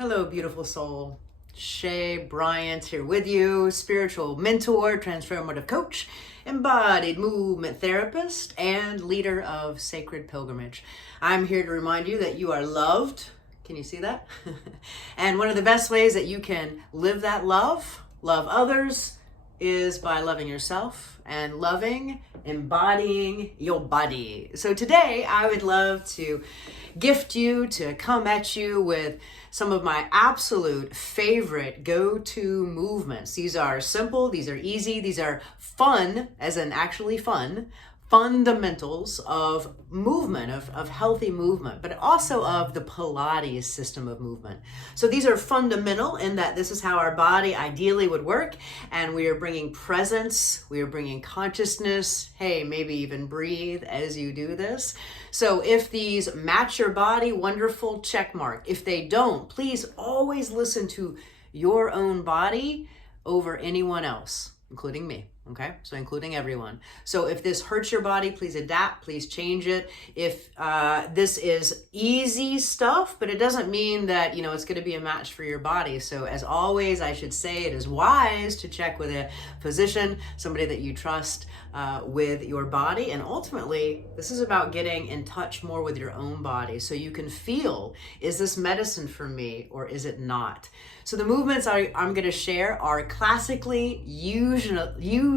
Hello, beautiful soul. Shay Bryant here with you, spiritual mentor, transformative coach, embodied movement therapist, and leader of Sacred Pilgrimage. I'm here to remind you that you are loved. Can you see that? And one of the best ways that you can live that love others, is by loving yourself and embodying your body. So today I would love to gift you, to come at you with some of my absolute favorite go-to movements. These are simple, these are easy, these are fun, as in actually fun, fundamentals of movement, of healthy movement, but also of the Pilates system of movement. So these are fundamental in that this is how our body ideally would work, and we are bringing presence, we are bringing consciousness, hey, maybe even breathe as you do this. So if these match your body, wonderful, check mark. If they don't, please always listen to your own body over anyone else, including me. Okay, so including everyone. So if this hurts your body, please adapt, please change it. If this is easy stuff, but it doesn't mean that, it's going to be a match for your body. So as always, I should say it is wise to check with a physician, somebody that you trust with your body. And ultimately, this is about getting in touch more with your own body so you can feel, is this medicine for me or is it not? So the movements I'm going to share are classically, usually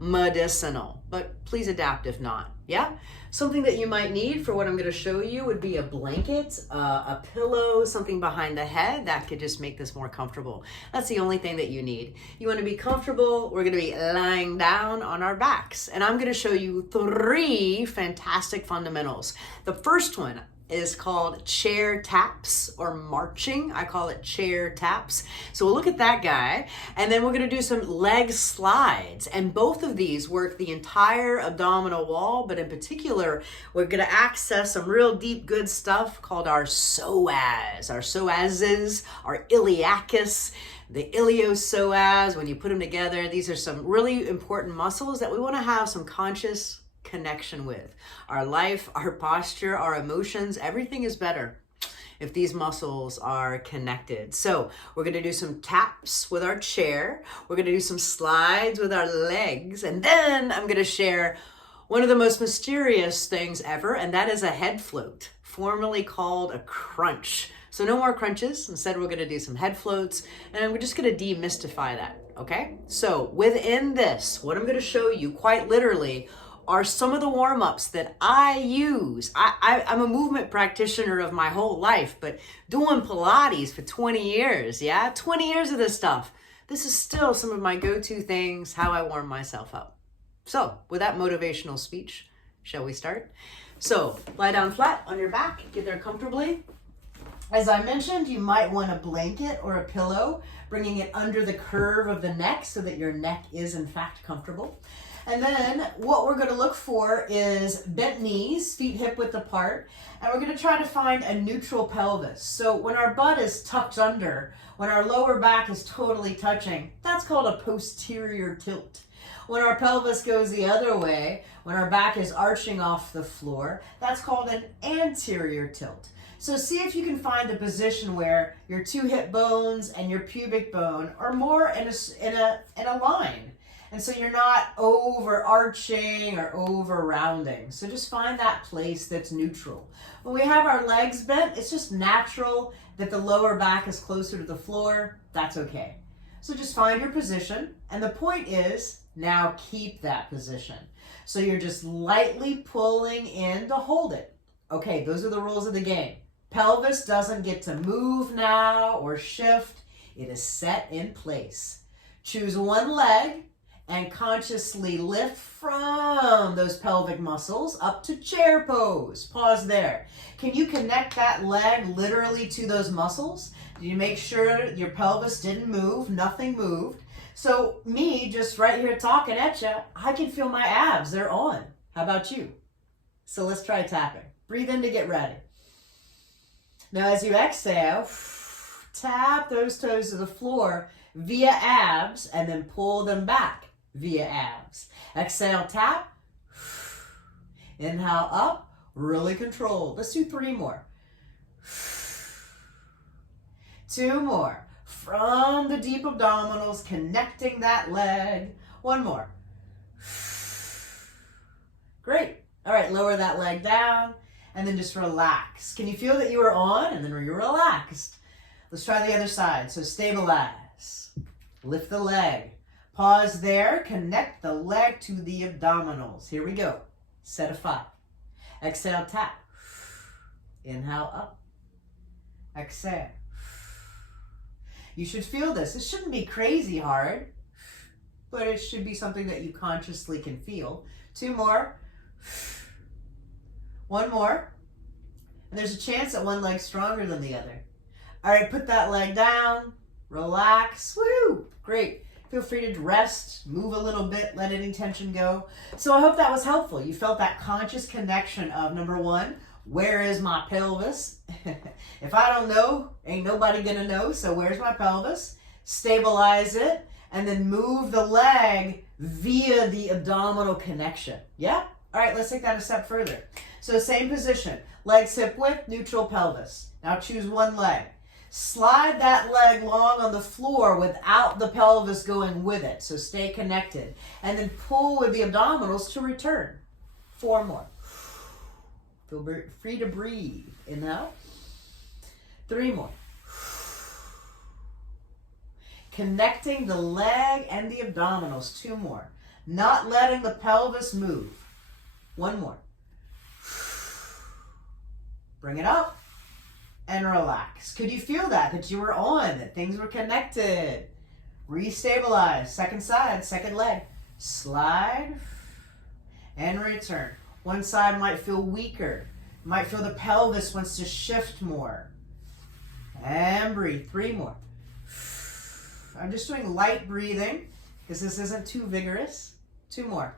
medicinal, but please adapt if not. Yeah? Something that you might need for what I'm going to show you would be a blanket, a pillow, something behind the head that could just make this more comfortable. That's the only thing that you need. You want to be comfortable, we're going to be lying down on our backs. And I'm going to show you 3 fantastic fundamentals. The first one is called chair taps or marching. I call it chair taps. So we'll look at that guy, and then we're going to do some leg slides. And both of these work the entire abdominal wall, but in particular, we're going to access some real deep, good stuff called our psoas, our psoases, our iliacus, the iliopsoas. When you put them together, these are some really important muscles that we want to have some conscious connection with. Our life, our posture, our emotions, everything is better if these muscles are connected. So we're going to do some taps with our chair. We're going to do some slides with our legs. And then I'm going to share one of the most mysterious things ever, and that is a head float, formerly called a crunch. So no more crunches. Instead, we're going to do some head floats, and we're just going to demystify that. Okay? So within this, what I'm going to show you quite literally are some of the warm-ups that I use. I'm a movement practitioner of my whole life, but doing Pilates for 20 years, 20 years of this stuff. This is still some of my go-to things, how I warm myself up. So, with that motivational speech, shall we start? So, lie down flat on your back, get there comfortably. As I mentioned, you might want a blanket or a pillow, bringing it under the curve of the neck so that your neck is in fact comfortable. And then what we're going to look for is bent knees, feet hip width apart, and we're going to try to find a neutral pelvis. So when our butt is tucked under, when our lower back is totally touching, that's called a posterior tilt. When our pelvis goes the other way, when our back is arching off the floor, that's called an anterior tilt. So see if you can find a position where your 2 hip bones and your pubic bone are more in a line. And so you're not overarching or over rounding. So just find that place that's neutral. When we have our legs bent, it's just natural that the lower back is closer to the floor. That's okay. So just find your position. And the point is, now keep that position. So you're just lightly pulling in to hold it. Okay, those are the rules of the game. Pelvis doesn't get to move now or shift. It is set in place. Choose one leg and consciously lift from those pelvic muscles up to chair pose. Pause there. Can you connect that leg literally to those muscles? Did you make sure your pelvis didn't move? Nothing moved. So me, just right here talking at you, I can feel my abs. They're on. How about you? So let's try tapping. Breathe in to get ready. Now as you exhale, tap those toes to the floor via abs and then pull them back via abs. Exhale, tap. Inhale up, really controlled. Let's do 3 more. 2 more. From the deep abdominals, connecting that leg. 1 more. Great. All right, lower that leg down and then just relax. Can you feel that you are on and then you're relaxed? Let's try the other side. So stabilize. Lift the leg. Pause there. Connect the leg to the abdominals. Here we go. Set of 5. Exhale, tap. Inhale, up. Exhale. You should feel this. This shouldn't be crazy hard, but it should be something that you consciously can feel. 2 more. 1 more. And there's a chance that one leg's stronger than the other. All right, put that leg down. Relax. Woo! Great. Feel free to rest, move a little bit, let any tension go. So I hope that was helpful. You felt that conscious connection of, number 1, where is my pelvis? If I don't know, ain't nobody gonna know, so where's my pelvis? Stabilize it, and then move the leg via the abdominal connection. Yeah? All right, let's take that a step further. So same position, legs hip width, neutral pelvis. Now choose one leg. Slide that leg long on the floor without the pelvis going with it. So stay connected. And then pull with the abdominals to return. 4 more. Feel free to breathe. Inhale. 3 more. Connecting the leg and the abdominals. 2 more. Not letting the pelvis move. 1 more. Bring it up. And relax. Could you feel that you were on, that things were connected? Restabilize. Second side, second leg. Slide and return. One side might feel weaker. You might feel the pelvis wants to shift more. And breathe. 3 more. I'm just doing light breathing because this isn't too vigorous. 2 more.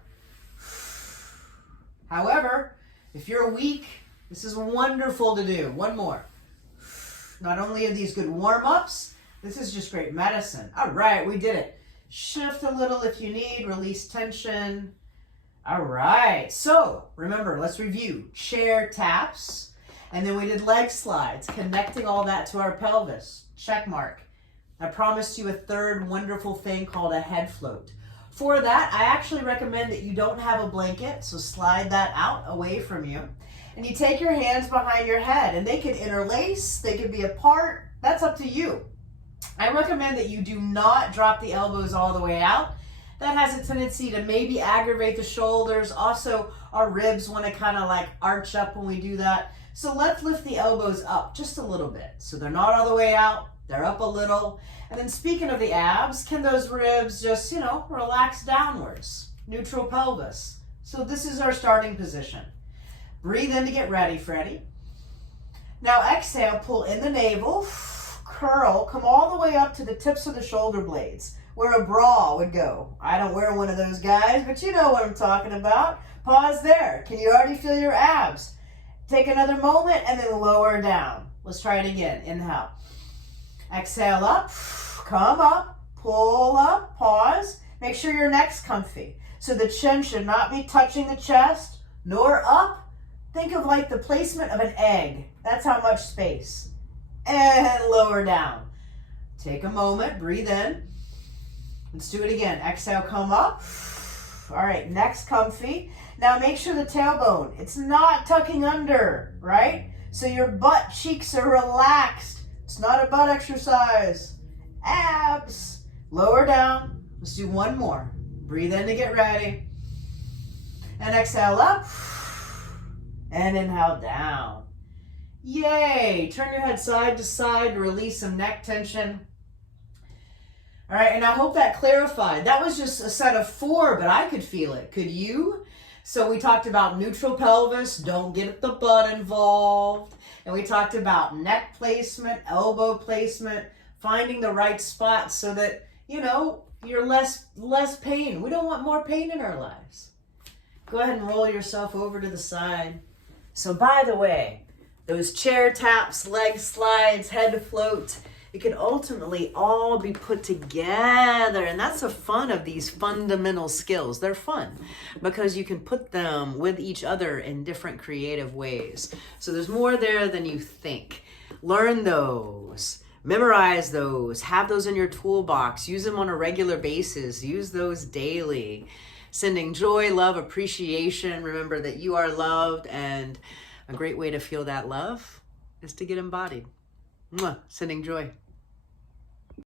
However, if you're weak, this is wonderful to do. 1 more. Not only are these good warm-ups, this is just great medicine. All right, we did it. Shift a little if you need, release tension. All right, so remember, let's review. Chair taps, and then we did leg slides, connecting all that to our pelvis. Check mark. I promised you a third wonderful thing called a head float. For that, I actually recommend that you don't have a blanket, so slide that out away from you. And you take your hands behind your head, and they could interlace, they could be apart. That's up to you. I recommend that you do not drop the elbows all the way out. That has a tendency to maybe aggravate the shoulders. Also, our ribs want to kind of like arch up when we do that. So let's lift the elbows up just a little bit. So they're not all the way out, they're up a little. And then speaking of the abs, can those ribs just, relax downwards? Neutral pelvis. So this is our starting position. Breathe in to get ready, Freddie. Now exhale, pull in the navel, curl, come all the way up to the tips of the shoulder blades, where a bra would go. I don't wear one of those guys, but you know what I'm talking about. Pause there. Can you already feel your abs? Take another moment and then lower down. Let's try it again. Inhale. Exhale up, come up, pull up, pause. Make sure your neck's comfy. So the chin should not be touching the chest, nor up. Think of like the placement of an egg. That's how much space. And lower down. Take a moment, breathe in. Let's do it again. Exhale, come up. All right, neck's comfy. Now make sure the tailbone, it's not tucking under, right? So your butt cheeks are relaxed. It's not a butt exercise. Abs. Lower down. Let's do 1 more. Breathe in to get ready. And exhale up. And inhale down. Yay! Turn your head side to side to release some neck tension. All right, and I hope that clarified. That was just a set of 4, but I could feel it. Could you? So we talked about neutral pelvis, don't get the butt involved. And we talked about neck placement, elbow placement, finding the right spot so that, you're less pain. We don't want more pain in our lives. Go ahead and roll yourself over to the side. So by the way, those chair taps, leg slides, head float, it can ultimately all be put together. And that's the fun of these fundamental skills. They're fun because you can put them with each other in different creative ways. So there's more there than you think. Learn those. Memorize those, have those in your toolbox, use them on a regular basis, use those daily. Sending joy, love, appreciation. Remember that you are loved, and a great way to feel that love is to get embodied. Mwah. Sending joy.